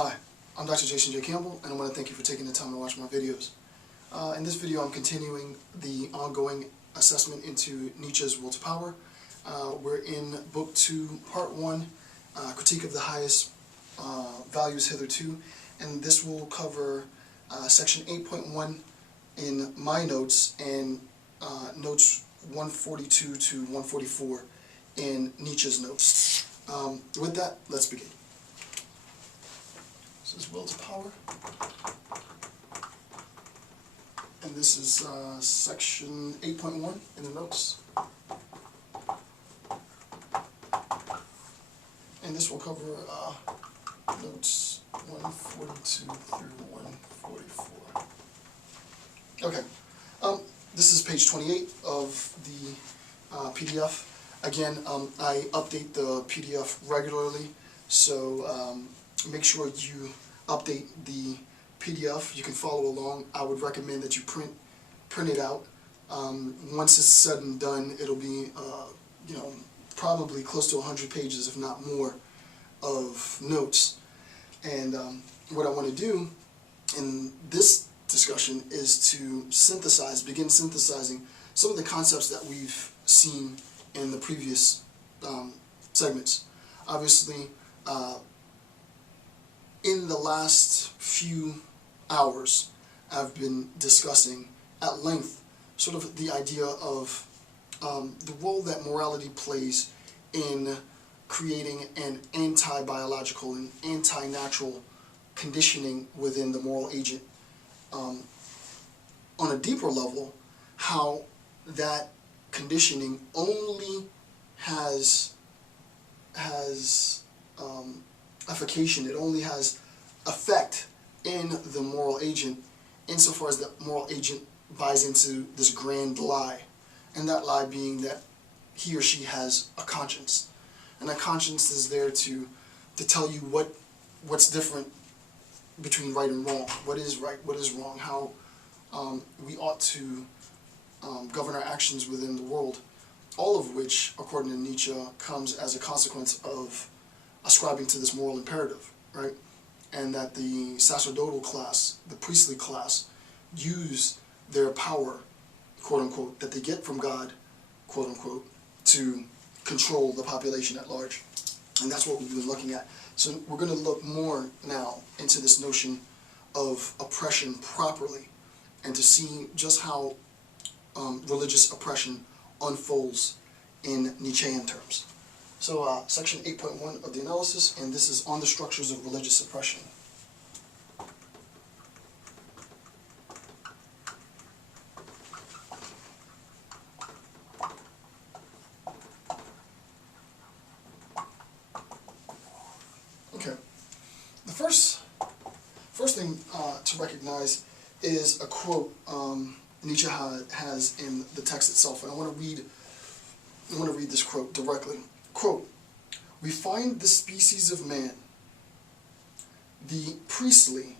Hi, I'm Dr. Jason J. Campbell, and I want to thank you for taking the time to watch my videos. In this video, I'm continuing the ongoing assessment into Nietzsche's Will to Power. We're in Book 2, Part 1, Critique of the Highest Values Hitherto, and this will cover Section 8.1 in my notes and notes 142 to 144 in Nietzsche's notes. With that, let's begin. This is Will to Power, and this is section 8.1 in the notes, and this will cover notes 142 through 144. Okay, this is page 28 of the PDF. Again, I update the PDF regularly, so make sure you update the PDF. You can follow along. I would recommend that you print it out. Once it's said and done, it'll be probably close to 100 pages, if not more, of notes. And what I want to do in this discussion is to begin synthesizing some of the concepts that we've seen in the previous segments. Obviously, in the last few hours, I've been discussing at length sort of the idea of the role that morality plays in creating an anti-biological and anti-natural conditioning within the moral agent. On a deeper level, how that conditioning only has effication, it only has effect in the moral agent insofar as the moral agent buys into this grand lie, and that lie being that he or she has a conscience, and that conscience is there to tell you what's different between right and wrong, what is right, what is wrong, how we ought to govern our actions within the world, all of which, according to Nietzsche, comes as a consequence of ascribing to this moral imperative, right? And that the sacerdotal class, the priestly class, use their power, quote unquote, that they get from God, quote unquote, to control the population at large. And that's what we've been looking at. So we're going to look more now into this notion of oppression properly, and to see just how religious oppression unfolds in Nietzschean terms. So section 8.1 of the analysis, and this is on the structures of religious oppression. Okay, the first thing to recognize is a quote Nietzsche has in the text itself, and I want to read this quote directly. Quote, "We find the species of man, the priestly,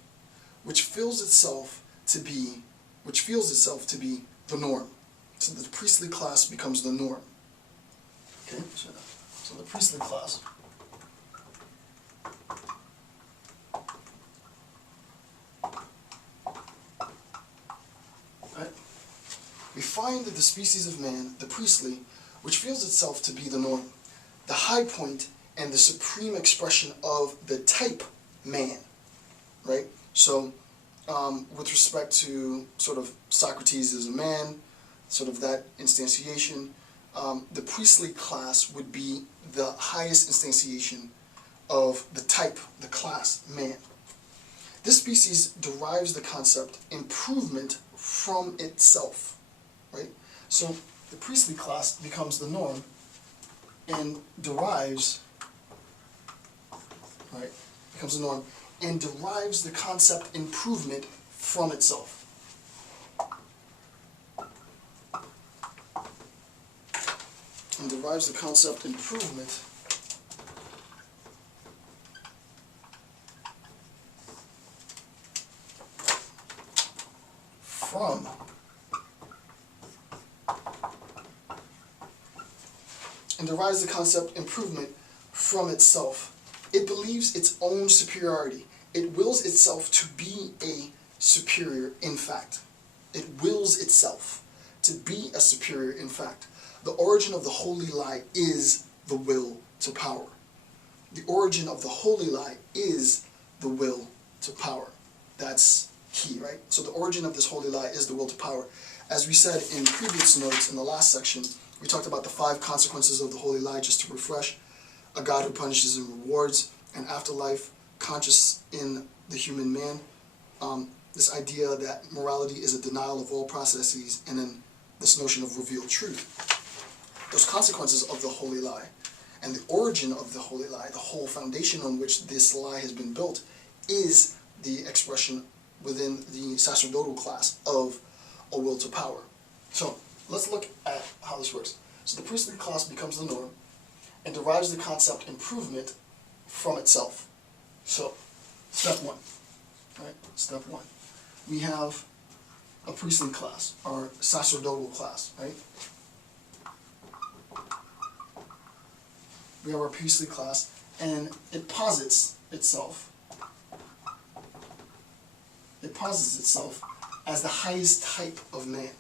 which feels itself to be the norm." So the priestly class becomes the norm. Okay, so the priestly class. Right? We find that the species of man, the priestly, which feels itself to be the norm, the high point and the supreme expression of the type man, right? So with respect to sort of Socrates as a man, sort of that instantiation, the priestly class would be the highest instantiation of the type, the class, man. This species derives the concept improvement from itself, right? So the priestly class becomes the norm and derives the concept improvement from itself. And derives the concept improvement from itself. It believes its own superiority it wills itself to be a superior in fact. It wills itself to be a superior in fact. The origin of the holy lie is the will to power. The origin of the holy lie is the will to power. That's key, right? So the origin of this holy lie is the will to power. As we said in previous notes in the last section, we talked about the 5 consequences of the holy lie, just to refresh. A God who punishes and rewards, an afterlife conscious in the human man, this idea that morality is a denial of all processes, and then this notion of revealed truth. Those consequences of the holy lie and the origin of the holy lie, the whole foundation on which this lie has been built, is the expression within the sacerdotal class of a will to power. So let's look at how this works. So the priestly class becomes the norm and derives the concept improvement from itself. So, step 1, right? Step 1. We have a priestly class, or sacerdotal class, right? We have our priestly class, and it posits itself as the highest type of man.